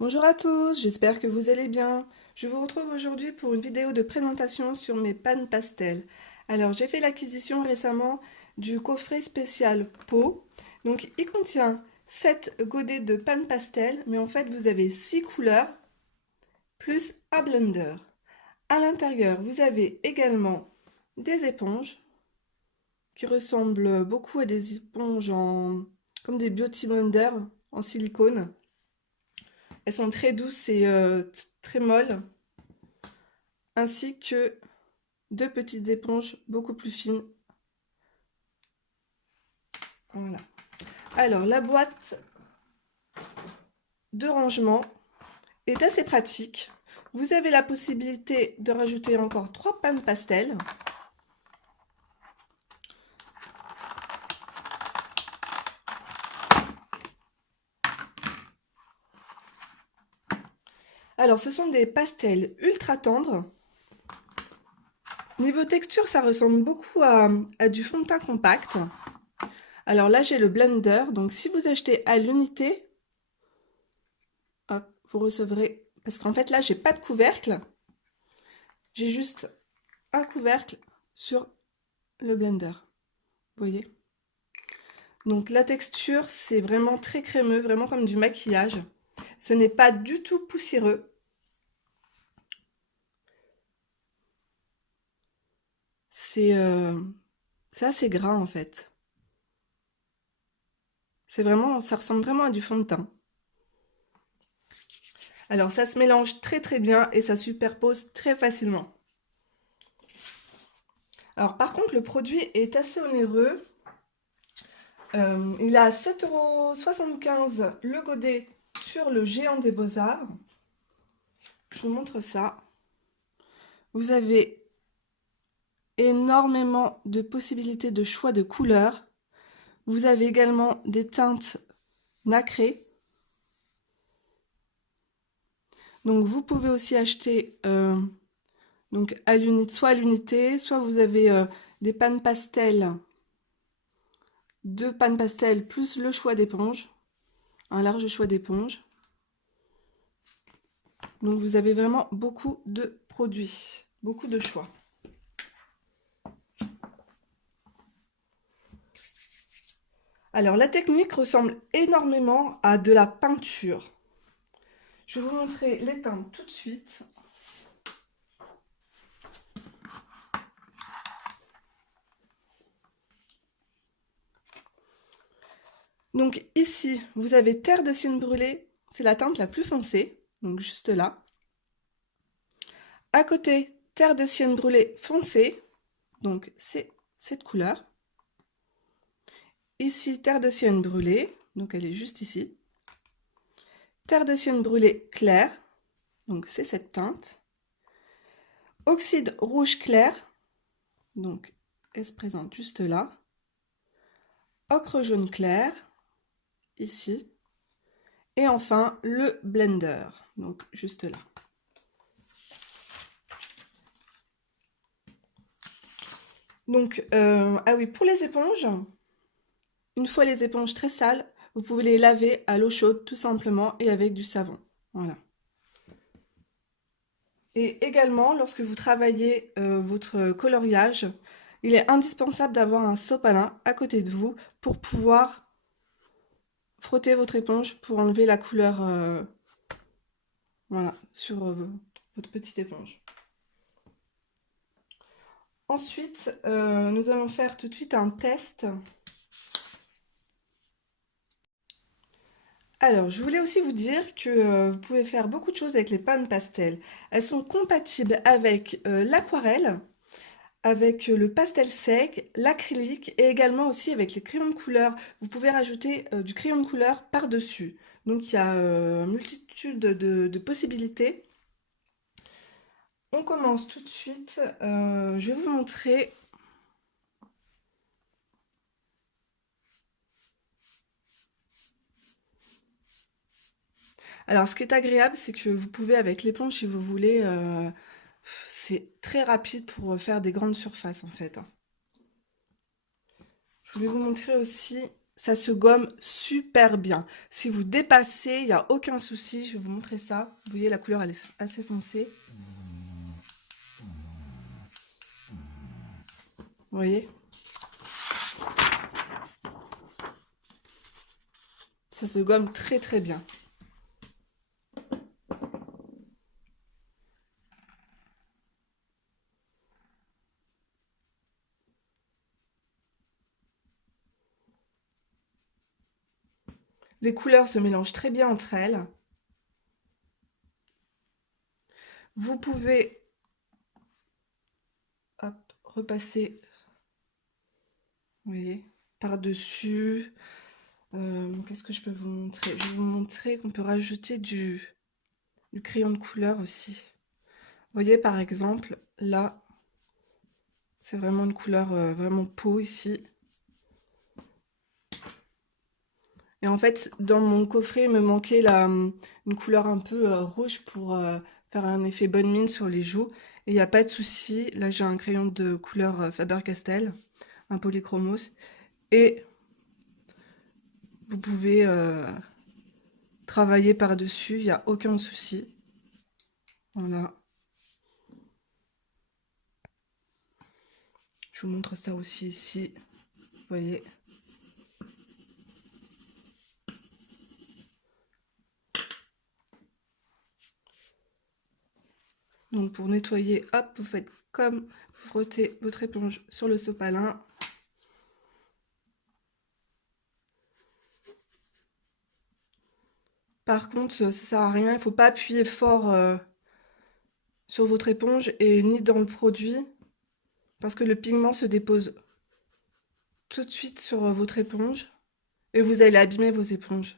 Bonjour à tous, j'espère que vous allez bien. Je vous retrouve aujourd'hui pour une vidéo de présentation sur mes pannes pastel. Alors j'ai fait l'acquisition récemment du coffret spécial peau. Donc il contient 7 godets de panne pastel, mais en fait vous avez 6 couleurs plus un blender. À l'intérieur vous avez également des éponges qui ressemblent beaucoup à des éponges comme des beauty blenders en silicone. Elles sont très douces et très molles, ainsi que deux petites éponges beaucoup plus fines. Voilà. Alors, la boîte de rangement est assez pratique. Vous avez la possibilité de rajouter encore 3 pannes pastel. Alors, ce sont des pastels ultra tendres. Niveau texture, ça ressemble beaucoup à du fond de teint compact. Alors là, j'ai le blender. Donc, si vous achetez à l'unité, hop, vous recevrez... Parce qu'en fait, là, j'ai pas de couvercle. J'ai juste un couvercle sur le blender. Vous voyez? Donc la texture, c'est vraiment très crémeux, vraiment comme du maquillage. Ce n'est pas du tout poussiéreux. C'est assez gras en fait. Ça ressemble vraiment à du fond de teint. Alors ça se mélange très très bien et ça superpose très facilement. Alors par contre, le produit est assez onéreux. Il a 7,75 € le godet sur le Géant des Beaux-Arts. Je vous montre ça. Vous avez énormément de possibilités de choix de couleurs. Vous avez également des teintes nacrées. Donc vous pouvez aussi acheter donc soit à l'unité, soit vous avez des pannes pastel, 2 pannes pastel plus le choix d'éponge, un large choix d'éponge. Donc vous avez vraiment beaucoup de produits, beaucoup de choix. Alors la technique ressemble énormément à de la peinture. Je vais vous montrer les teintes tout de suite. Donc ici, vous avez Terre de Sienne brûlée, c'est la teinte la plus foncée, donc juste là. À côté, Terre de Sienne brûlée foncée, donc c'est cette couleur. Ici, Terre de Sienne brûlée, donc elle est juste ici. Terre de Sienne brûlée claire, donc c'est cette teinte. Oxyde rouge clair, donc elle se présente juste là. Ocre jaune clair, ici. Et enfin, le blender, donc juste là. Donc, ah oui, pour les éponges, une fois les éponges très sales, vous pouvez les laver à l'eau chaude tout simplement et avec du savon. Voilà. Et également, lorsque vous travaillez votre coloriage, il est indispensable d'avoir un sopalin à côté de vous pour pouvoir frotter votre éponge pour enlever la couleur voilà, sur votre petite éponge. Ensuite, nous allons faire tout de suite un test. Alors, je voulais aussi vous dire que vous pouvez faire beaucoup de choses avec les pannes pastel. Elles sont compatibles avec l'aquarelle, avec le pastel sec, l'acrylique et également aussi avec les crayons de couleur. Vous pouvez rajouter du crayon de couleur par-dessus. Donc, il y a une multitude de possibilités. On commence tout de suite. Je vais vous montrer. Alors, ce qui est agréable, c'est que vous pouvez, avec l'éponge, si vous voulez, c'est très rapide pour faire des grandes surfaces, en fait. Je voulais vous montrer aussi ça se gomme super bien. Si vous dépassez, il n'y a aucun souci. Je vais vous montrer ça. Vous voyez, la couleur, elle est assez foncée. Vous voyez? Ça se gomme très très bien. Les couleurs se mélangent très bien entre elles. Vous pouvez hop, repasser, vous voyez, par-dessus. Qu'est-ce que je peux vous montrer? Je vais vous montrer qu'on peut rajouter du crayon de couleur aussi. Vous voyez, par exemple, là, c'est vraiment une couleur vraiment peau ici. Et en fait, dans mon coffret, il me manquait une couleur un peu rouge pour faire un effet bonne mine sur les joues. Et il n'y a pas de souci. Là, j'ai un crayon de couleur Faber-Castell, un polychromos. Et vous pouvez travailler par-dessus, il n'y a aucun souci. Voilà. Je vous montre ça aussi ici. Vous voyez. Donc pour nettoyer, hop, vous faites comme vous frottez votre éponge sur le sopalin. Par contre, ça sert à rien, il ne faut pas appuyer fort sur votre éponge et ni dans le produit parce que le pigment se dépose tout de suite sur votre éponge et vous allez abîmer vos éponges.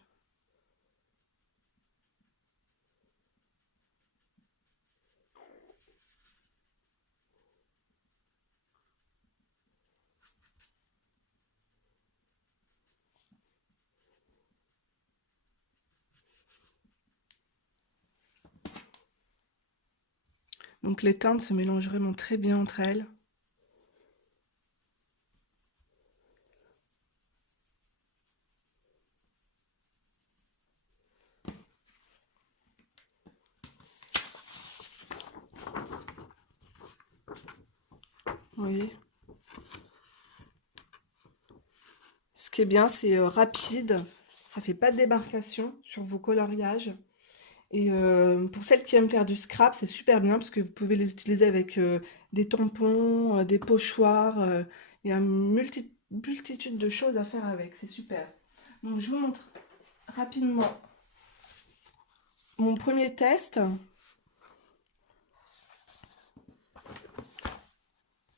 Donc les teintes se mélangent vraiment très bien entre elles. Vous voyez. Ce qui est bien, c'est rapide, ça fait pas de démarcation sur vos coloriages. Et pour celles qui aiment faire du scrap, c'est super bien parce que vous pouvez les utiliser avec des tampons, des pochoirs. Il y a une multitude de choses à faire avec, c'est super. Donc je vous montre rapidement mon premier test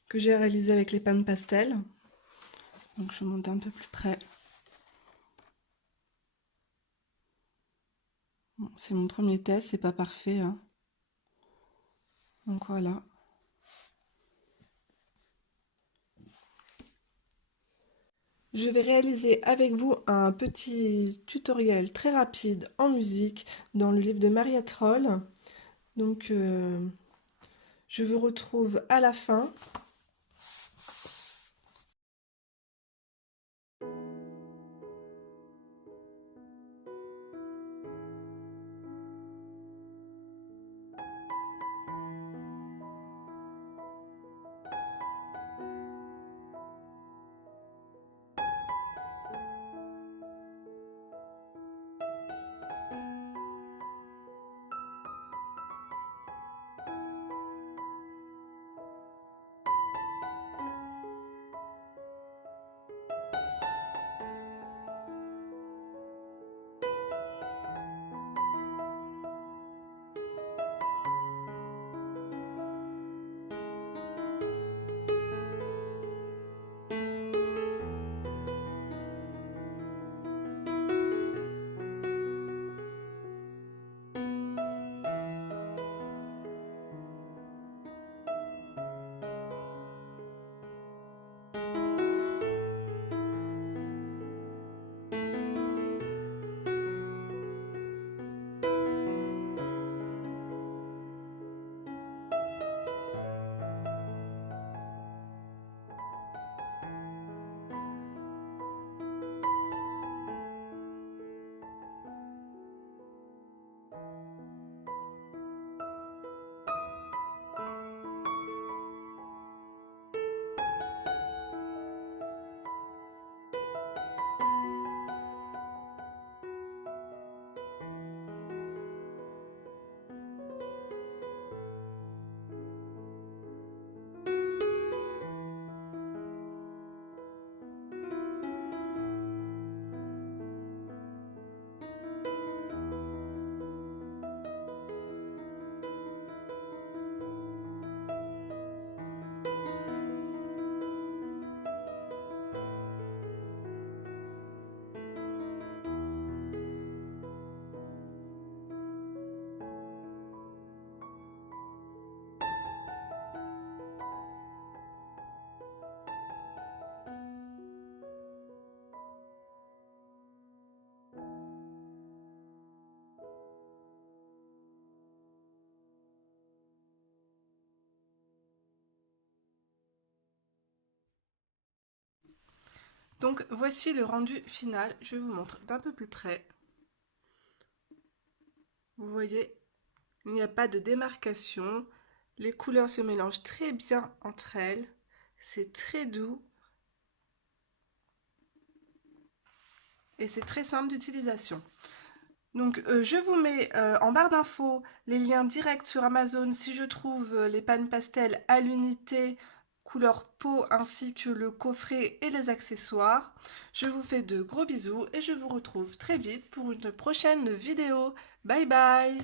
que j'ai réalisé avec les pannes pastel. Donc je vous montre un peu plus près. Bon, c'est mon premier test, c'est pas parfait, hein. Donc voilà. Je vais réaliser avec vous un petit tutoriel très rapide en musique dans le livre de Maria Troll. Donc je vous retrouve à la fin. Donc voici le rendu final, je vous montre d'un peu plus près. Vous voyez, il n'y a pas de démarcation, les couleurs se mélangent très bien entre elles, c'est très doux et c'est très simple d'utilisation. Donc je vous mets en barre d'infos les liens directs sur Amazon si je trouve les pannes pastel à l'unité couleur peau ainsi que le coffret et les accessoires. Je vous fais de gros bisous et je vous retrouve très vite pour une prochaine vidéo. Bye bye!